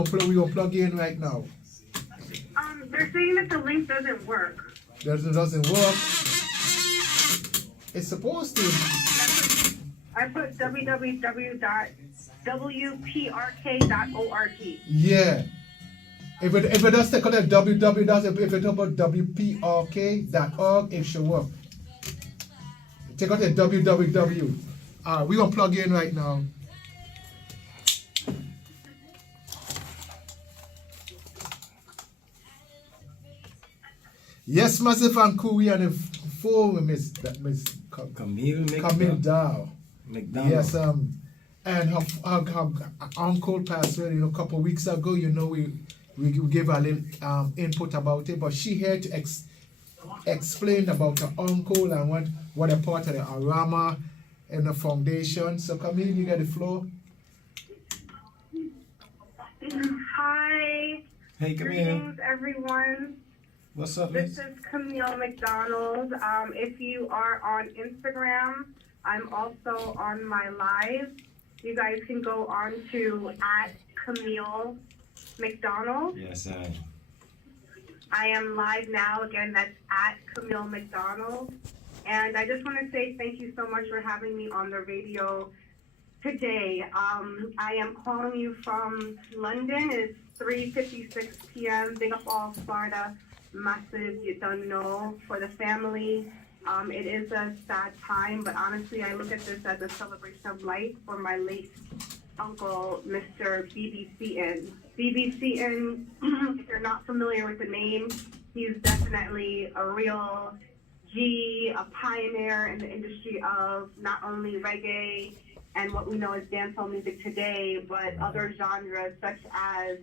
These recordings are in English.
We gonna plug in right now. They're saying that the link doesn't work. Doesn't work. It's supposed to. I put www.wprk.org. Yeah. If it does take on the www, if it about wprk.org, it should work. Take out the www. We gonna plug in right now. Yes, massive and cool. We on the phone with Miss Camille McDonald. Yes, and her uncle passed away, a couple of weeks ago. We gave her a little input about it, but she here to explain about her uncle and what a part of the Arama and the foundation. So Camille, you get the floor. Hi. Hey, Camille. Greetings, everyone. What's up, This miss? is Camille McDonald. If you are on Instagram, I'm also on my live. You guys can go on to @Camille McDonald. Yes, I am live now. Again, that's @Camille McDonald. And I just want to say thank you so much for having me on the radio today. I am calling you from London. It's 3:56 p.m. Big up all Florida. Massive, you don't know, for the family. It is a sad time, but honestly, I look at this as a celebration of life for my late uncle, Mr. B.B Seaton. B.B Seaton, if you're not familiar with the name, he's definitely a real G, a pioneer in the industry of not only reggae and what we know as dancehall music today, but other genres such as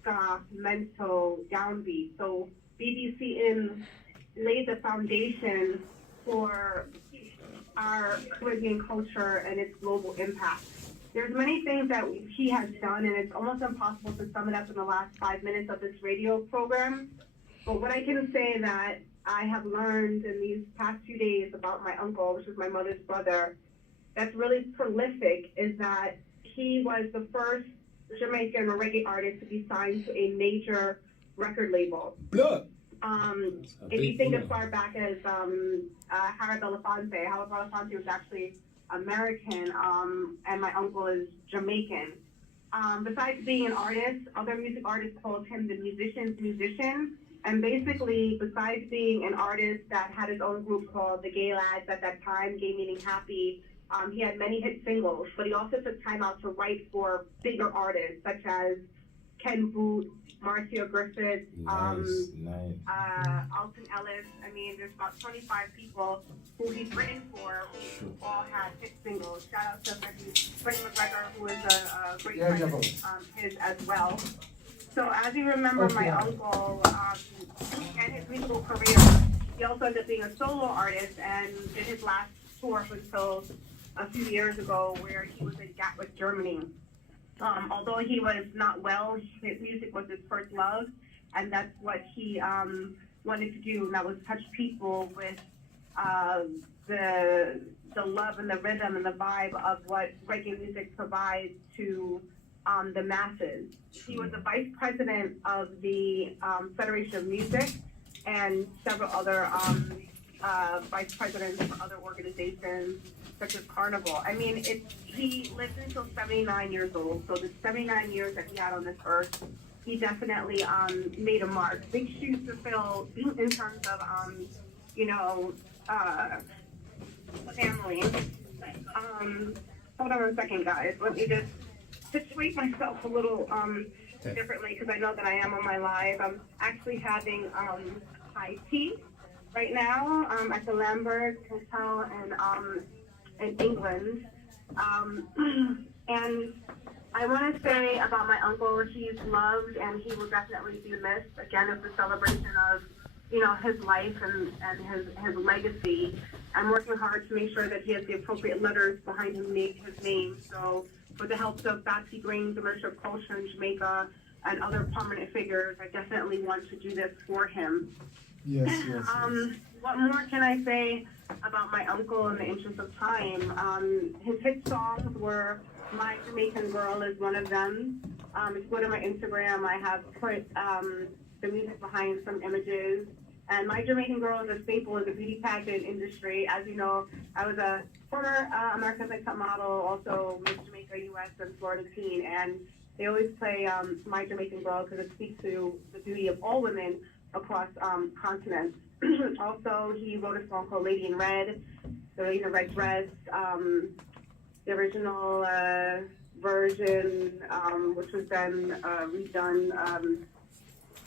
ska, mento, downbeat. So B.B Seaton laid the foundation for our Caribbean culture and its global impact. There's many things that he has done, and it's almost impossible to sum it up in the last 5 minutes of this radio program. But what I can say that I have learned in these past few days about my uncle, which is my mother's brother, that's really prolific, is that he was the first Jamaican reggae artist to be signed to a major record label. Blood. If you think as far back as Howard Belafonte was actually American, and my uncle is Jamaican. Besides being an artist, other music artists called him the musician's musician. And basically, besides being an artist that had his own group called the Gay Lads at that time, gay meaning happy, he had many hit singles, but he also took time out to write for bigger artists such as Ken Boothe, Marcia Griffith, Alton Ellis. I mean, there's about 25 people who he's written for who all had hit singles. Shout out to Freddie McGregor, who is a great friend of his as well. So as you remember, my uncle and his musical career, he also ended up being a solo artist and did his last tour until a few years ago where he was in Gatwick, Germany. Although he was not well, his music was his first love, and that's what he wanted to do, and that was touch people with the love and the rhythm and the vibe of what reggae music provides to the masses. He was the vice president of the Federation of Music and several other vice presidents for other organizations such as Carnival. I mean, he lived until 79 years old, so the 79 years that he had on this earth, he definitely made a mark. Big shoes to fill in terms of, family. Hold on a second, guys. Let me just situate myself a little differently because I know that I am on my live. I'm actually having high tea right now at the Lambert Hotel in England. And I want to say about my uncle, he's loved and he will definitely be missed. Again, it's a celebration of, his life and his legacy. I'm working hard to make sure that he has the appropriate letters behind his name. So with the help of Batsy Green, the Minister of Culture in Jamaica, and other prominent figures, I definitely want to do this for him. Yes. What more can I say about my uncle in the interest of time? His hit songs were My Jamaican Girl is one of them. If you go to my Instagram, I have put the music behind some images. And My Jamaican Girl is a staple in the beauty pageant industry. As you know, I was a former America's Next Top Model, also Miss Jamaica US and Florida Teen. And they always play My Jamaican Girl because it speaks to the beauty of all women across continents. Also, he wrote a song called Lady in Red, the Lady in Red dress. The original version, which was then redone,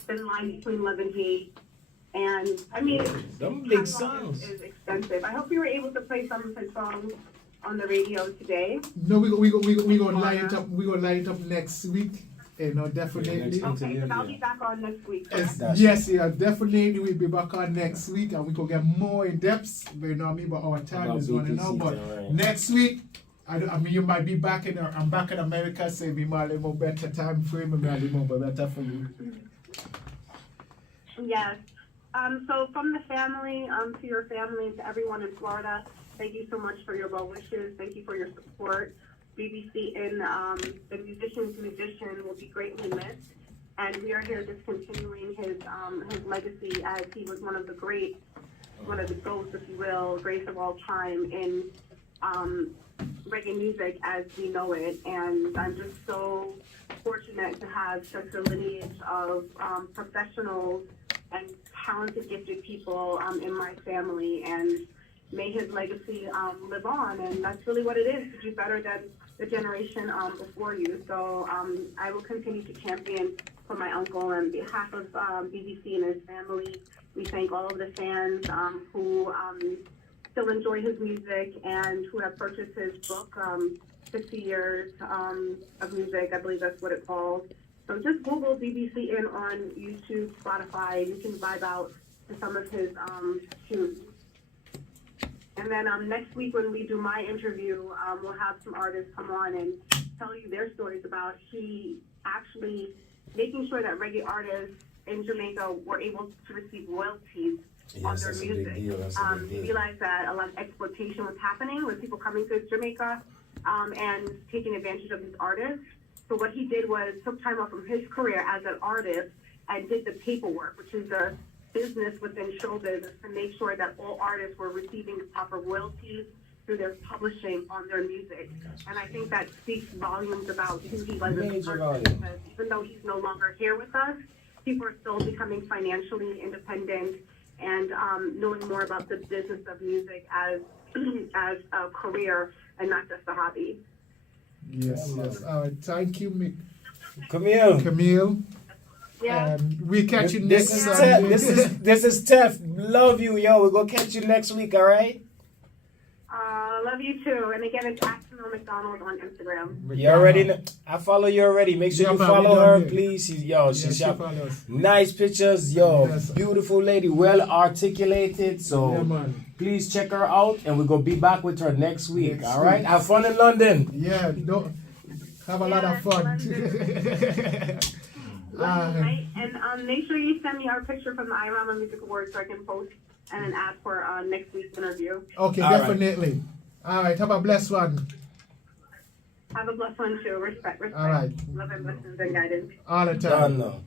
Thin Line Between Love and Hate. And I mean, Them big songs. is expensive. I hope you were able to play some of his songs on the radio today. No, we gonna line it up. We gonna line it up next week. You know, definitely. Okay, so I'll be back on next week. Yes, yeah, definitely. We'll be back on next week, and we can get more in depth. You know what I mean? But our time About is running B.B out. But Seaton, right. next week, I mean, you might be back in. I'm back in America, so we might have a better time frame. And maybe more better for you. Yes. So from the family to your family, to everyone in Florida, thank you so much for your well wishes. Thank you for your support. B.B Seaton, the musician's musician, will be greatly missed. And we are here just continuing his legacy as he was one of the greats, one of the ghosts, if you will, greats of all time in reggae music as we know it. And I'm just so fortunate to have such a lineage of professionals and talented, gifted people in my family, and may his legacy live on. And that's really what it is, to do better than the generation before you. So I will continue to champion for my uncle. And on behalf of BBC and his family, we thank all of the fans who still enjoy his music and who have purchased his book, 50 Years of Music, I believe that's what it's called. So just Google B.B Seaton on YouTube, Spotify. You can vibe out to some of his tunes. And then next week when we do my interview, we'll have some artists come on and tell you their stories about he actually making sure that reggae artists in Jamaica were able to receive royalties on their music. He realized that a lot of exploitation was happening with people coming to Jamaica and taking advantage of these artists. So what he did was took time off from his career as an artist and did the paperwork, which is the business within show business, to make sure that all artists were receiving the proper royalties through their publishing on their music. And I think that speaks volumes about who he was as a person, because even though he's no longer here with us, people are still becoming financially independent and knowing more about the business of music as a career and not just a hobby. Yes, yes. All right. Thank you, Camille. Yeah. We catch you next This Sunday. this is Steph. Love you, yo. We're gonna catch you next week, all right? Love you too. And again, it's Camille McDonald on Instagram. You already know. I follow you already. Make sure Yeah, you man, follow we her, done it. please. She's Yes, got follows. nice pictures, yo. Yes. Beautiful lady, well articulated. So Yeah, man. please check her out, and we're gonna be back with her next week. Next All right? week. Have fun in London. Yeah, don't have a lot of fun. Right? And make sure you send me our picture from the iRama Music Awards so I can post and an ad for next week's interview. Okay, All right. definitely. All right, have a blessed one. Have a blessed one too. Respect. All right. Love and blessings and guidance. All the time. Done now.